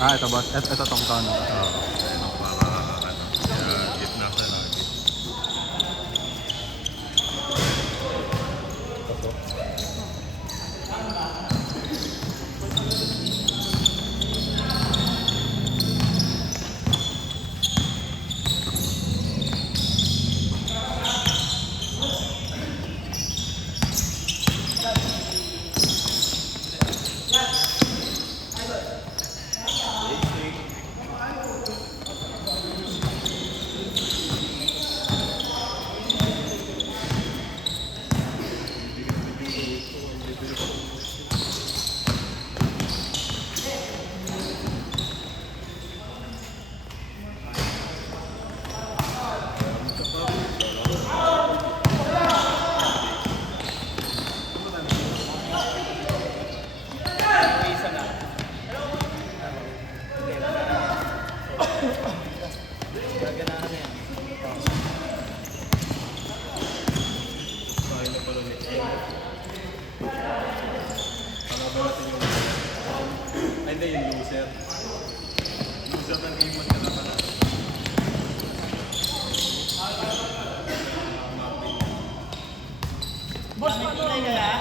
Ah, ito boss. Ito tong tono. Oo. Para gitna sa lagi. Hindi yung loser. Loser ng game mo na pala. Boss, paano na yan?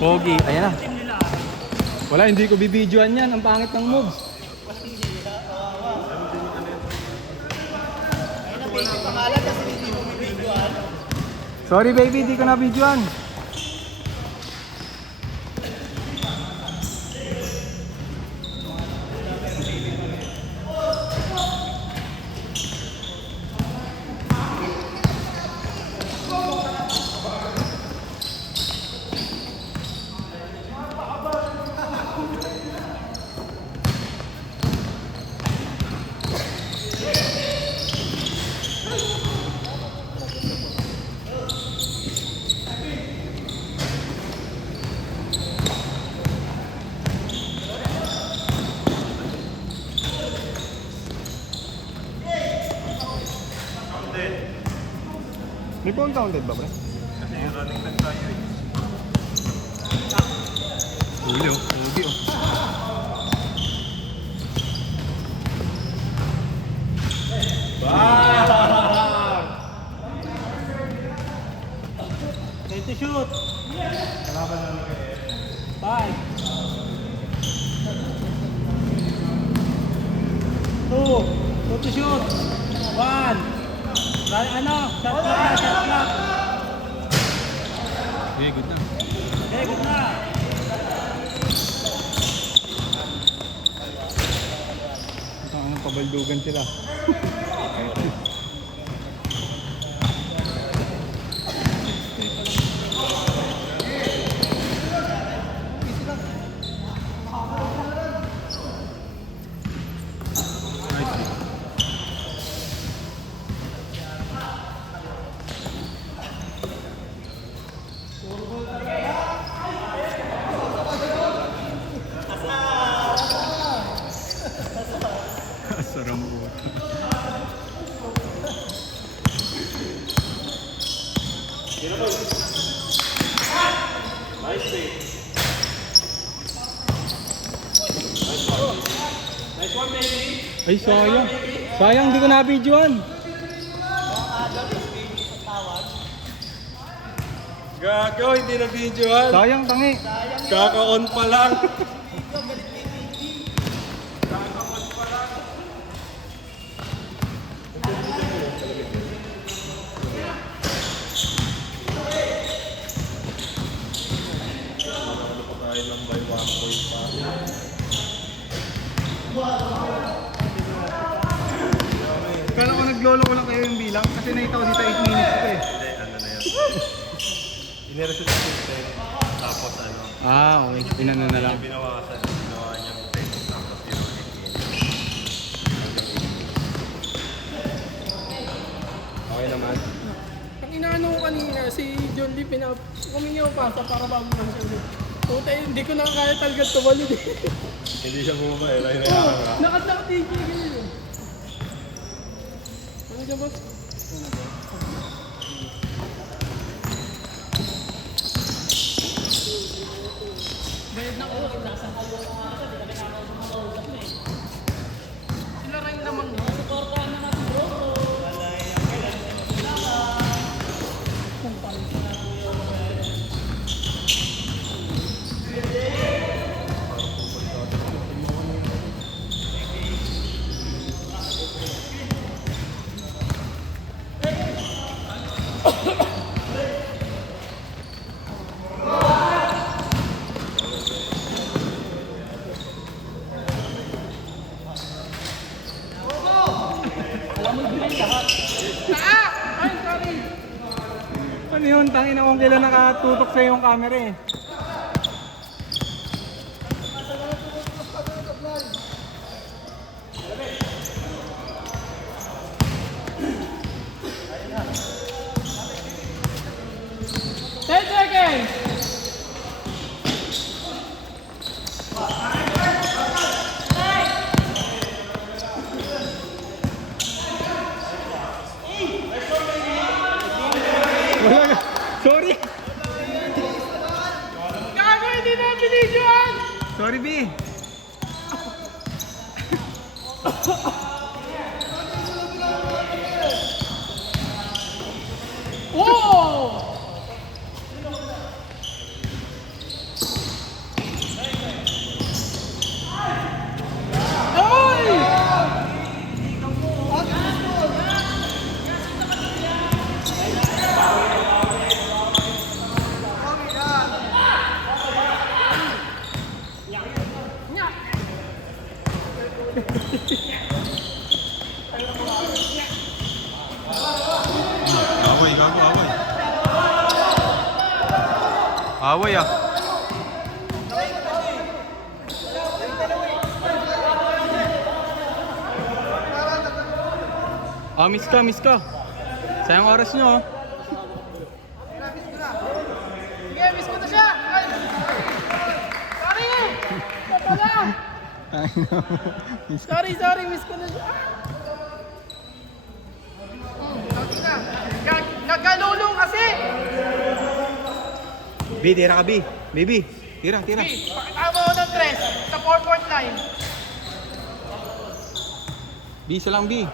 Pogi. Ayan na. Wala, hindi ko bibidyoan yan. Ang pangit ng moves. Pangalan kasi hindi mo bibigyan. Sorry baby, hindi ko na bidyoan. May phone counted ba, pre? Kasi running lang tayo eh. Huli oh. Pogi oh. Ready to shoot. Kalaban namin kayo. 5 2 to shoot. 1 ano? Shot clock. Okay, good na. Okay, good na. Ito ang pabaldugan sila. Sarang buhat. Nice play. Nice one, baby. Ay, sayang. Sayang, hindi ko na-videoan. Gago, hindi na videoan. Sayang, tangi. Kaka-on pa lang. Kala ko naglolo ko lang kayo yung bilang kasi nakita ko dito 8 minutes ito eh. Hindi, ano na yan. Inereso na yung 10. Tapos ano. Ah, okay. Inano na lang. Binawasan. Ginawa niyang 10. Tapos yun. Okay naman. Ang inaano ko kanina, si John Lee, kumingi ako pasa para bago lang siya. Puta, hindi ko na kaya talaga tumalid eh. Hindi siya bumaba eh. Layo na Oo, yung nakat-nakat-tigil ganyan eh. dyan, boss. Sila rin naman. Ay, sorry. Ano yun? Tangin akong kailan nakatutok sa yung camera eh. Ten seconds! Wala ka. Sorry. Gago, hindi na binidyoan! Sorry, B. Oh! Away, gago, away. Away ah. Ah, miss ka, miss ka. Sayang oras nyo. Sige, miss ko na siya! Ay! Sorry! Ito pala! Sorry, miss ko na siya. Nagkalulong kasi! B, tira ka B. Baby, tira, tira. Pakita mo ng dress sa 4-court line. B, isa lang B.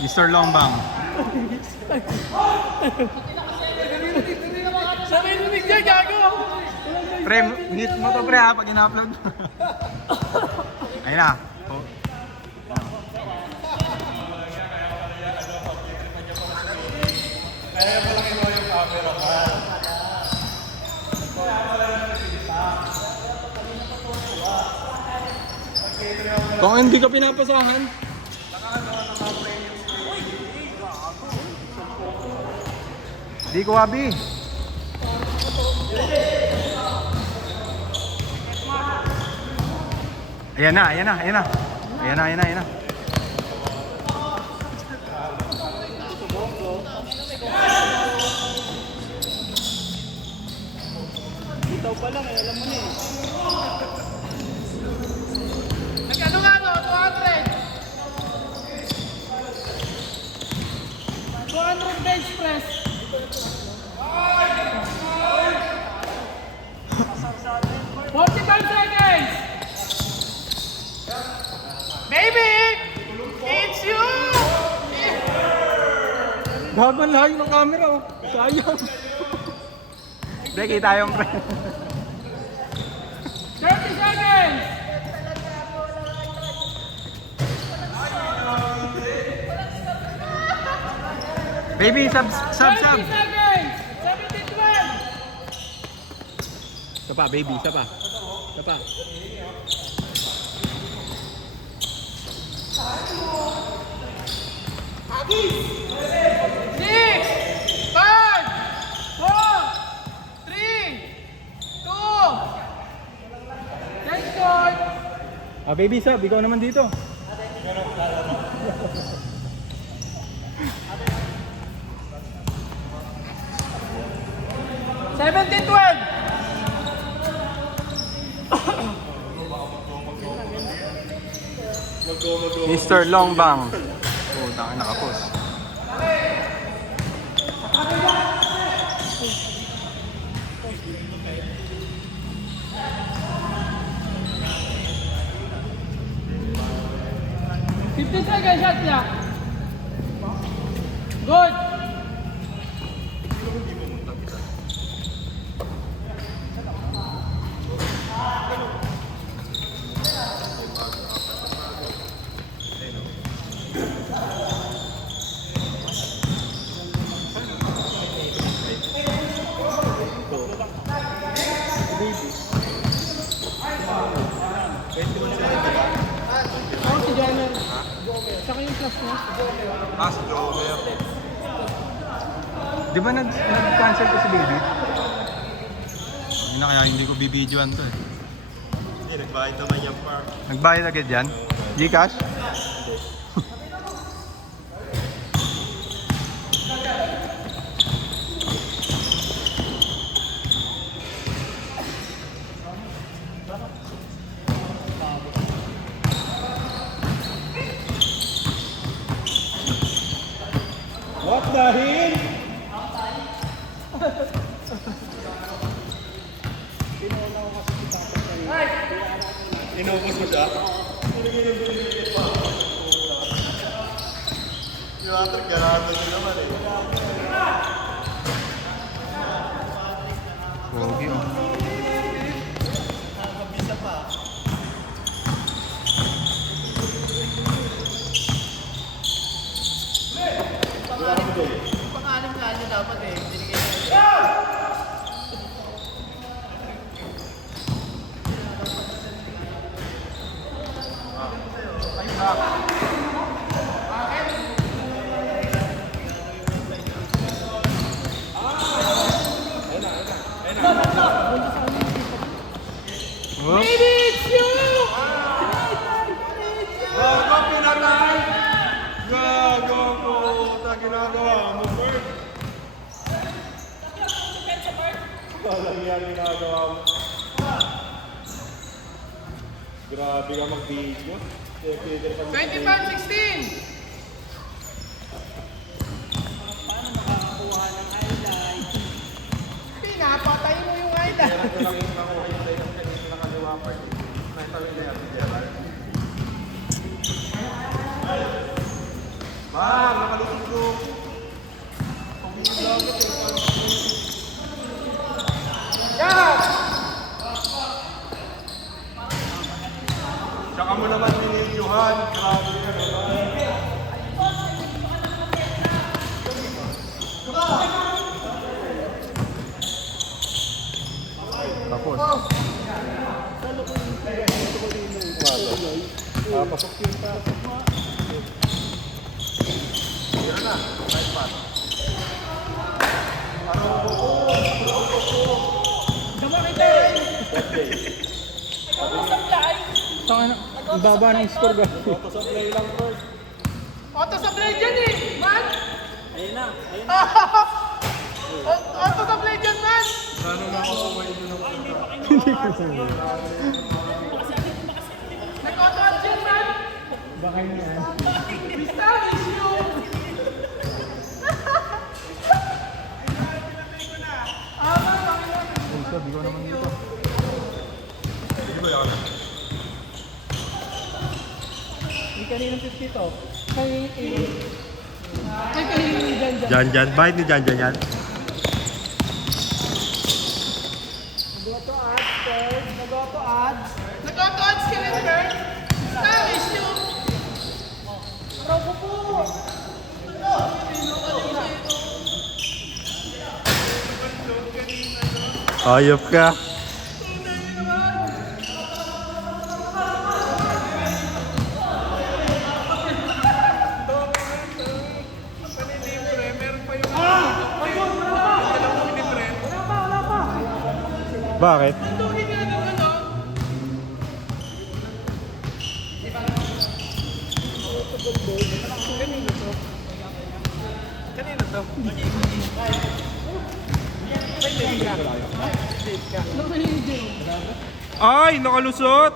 Mr. Longbang. Sabi nung niya, gago! Pre, mute mo to pre ha pag ina-upload. Ayun na. Oh. Kaya pala kinuha yung camera ka. Kung hindi ka pinapasahan. Di ko abi. Ayan na, ayan na, ayan na. Ayan na, ayan na, ayan na. Itaw pa lang, alam mo na eh. Nag-ano nga no? 200! 200 bench press! 45 seconds! Baby! It's you! Gagan layo ng camera oh. Sayang. Hindi, kita yung pre. 30 seconds! Baby, sub. 30 seconds! 70-12! Isa pa, baby, isa pa. Isa pa. Six, 5, 4, 3, 2, 10 score. Ah, baby sub, ikaw naman dito. 17-12! Mr. Longbang. Puta ka nakapos. Seconds shot niya. Good! Oh, si Jomer. Saka yung class niya. Si Jomer. Di ba nag-cancel ko si baby? Hindi na kaya hindi ko bibidyoan to eh. Hindi, nagbayad naman yung par. Nagbayad agad yan? Gcash? What the hell? Inubos mo siya? Yung ating ganado din naman eh. Pogi oh. Pang-anim nga niya dapat eh. Whoop. Baby, it's you! Gago, pinatay! Gago po! Ito ginagawa mo, Bert! Walang yan ginagawa mo. Grabe ka mag-video. 25-16! Pinapatay mo yung highlight. Bang! Nakalusog! Tsaka mo naman ninidyohan. Grabe ka naman. Tapos. Pasok yung pa. Tira na. Nice pass. Damo kita eh. Saka na, ang baba ng score ga. Auto supply lang first. Auto supply dyan eh, man! Ayun na. Auto supply dyan, man! Ano na ako kaway doon ng Nag-auto dyan, man! Baka yan. Establish you! Sub, ikaw naman dito. Hindi ba yan? Hindi kaninang 50 to. Kay dyan dyan. Jan, bakit ni Jan yan? Nag-auto ads ka rin, Bert. Establish you! Robo po! Ayop ka. Bakit? Kanina to. Ay, nakalusot!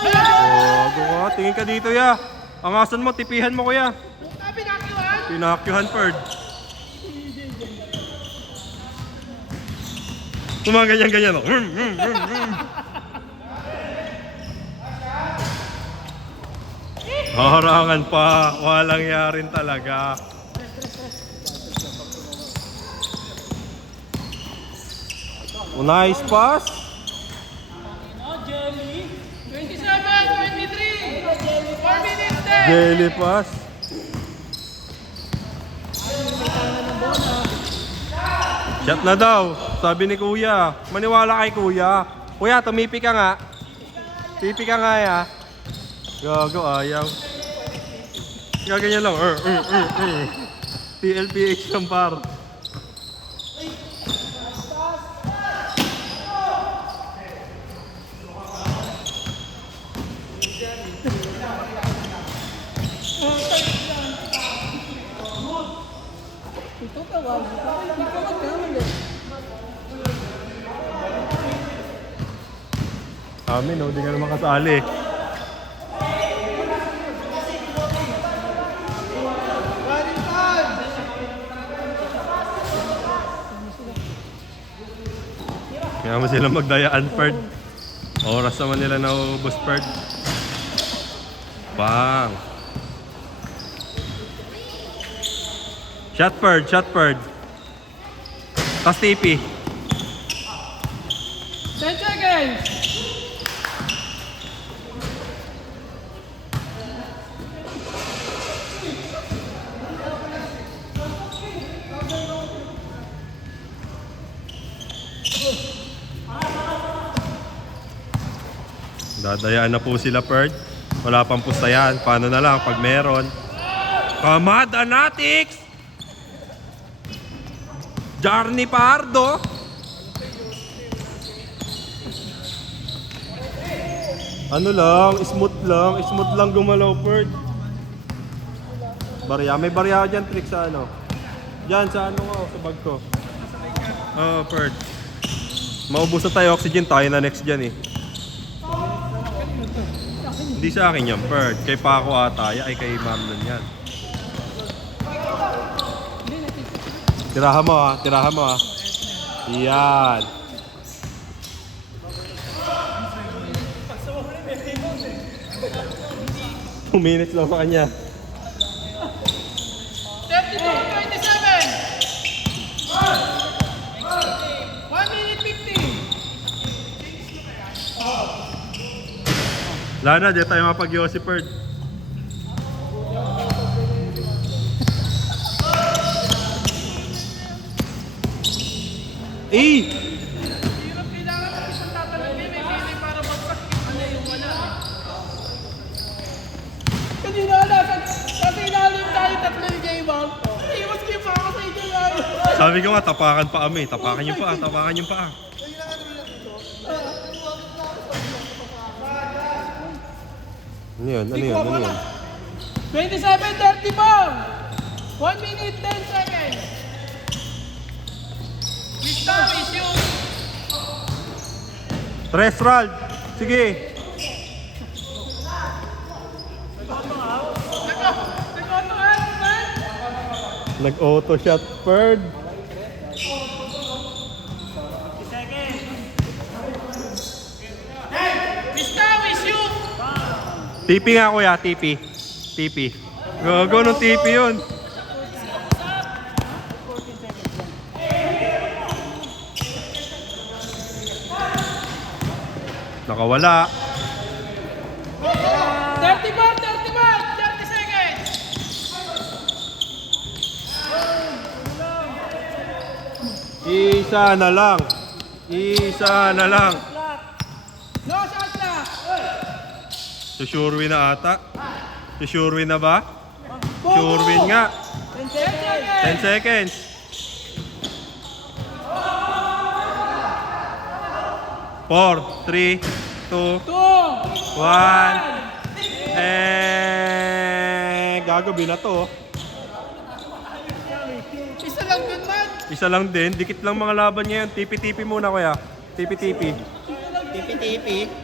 Gago ka, tingin ka dito ya. Angasan mo, tipihan mo kuya. Pinakyuhan, Perd. Ganyan-ganyan. Oh. Harangan pa, walang yarin talaga. Oh, nice pass. 27, 23. 4 minutes then. Jelly pass. Shot na daw, sabi ni kuya. Maniwala kay kuya. Kuya, tumipi ka nga. Pipi ka nga ya. Gago, ayaw. Gaganyan lang. TLPH lang par. Ito tawag. Hindi ka magkamali. Amin, no? Di ka naman kasali. Kaya mo sila magdayaan, Perd. Oras naman nila na ubos, Perd. Bang! Shot, Perd. Shot, Perd. Tas TP. 10 seconds. Dadayaan na po sila, Perd. Wala pang pustayan. Paano na lang pag meron? Kamad Anatics! Jarny Pardo! Ano lang, smooth lang gumalaw, Perd. Barya, may barya dyan, trick sa ano. Dyan, sa ano nga, sa bag ko. Oo, Perd. Maubos na tayo, oxygen tayo na next dyan eh. Hindi sa akin yan, Perd. Kay Paco ata, ay kay Ma'am nun yan. Tirahan mo ha, tirahan mo ha. Yan. Minutes lang sa kanya. 32, 27. 1 minute 50. Lana, di tayo mapag-yosi, Perd. Eh! Hirap kailangan ng isang tatalagay. May feeling para bagsak yung ano yung wala. Kanina sa ilalim tayo tatlo ni J-Bang. Iwas kayo pa ako sa inyo yan. Sabi ko nga, tapakan pa kami. Tapakan yung paa, tapakan yung paa. Ano yun? Ano yun? Ano yun? 27, 30 bang! 1 minute, 10 seconds. Gustavo, issue. Threshold! Sige! Nag-auto shot, Perd. Gustavo, issue. TP nga kuya, TP. TP. Gago nung TP yun. Nakawala. 30 seconds. Isa na lang. Isa na lang. No shot na. Sure win na ata. Sure win na ba? Sure win nga. 10 10 seconds. Four, 3, 2, 1. Gago, binato. Isa lang dun, man. Isa lang din. Dikit lang mga laban niya yan. Tipi-tipi muna, kuya. Tipi-tipi. Tipi-tipi.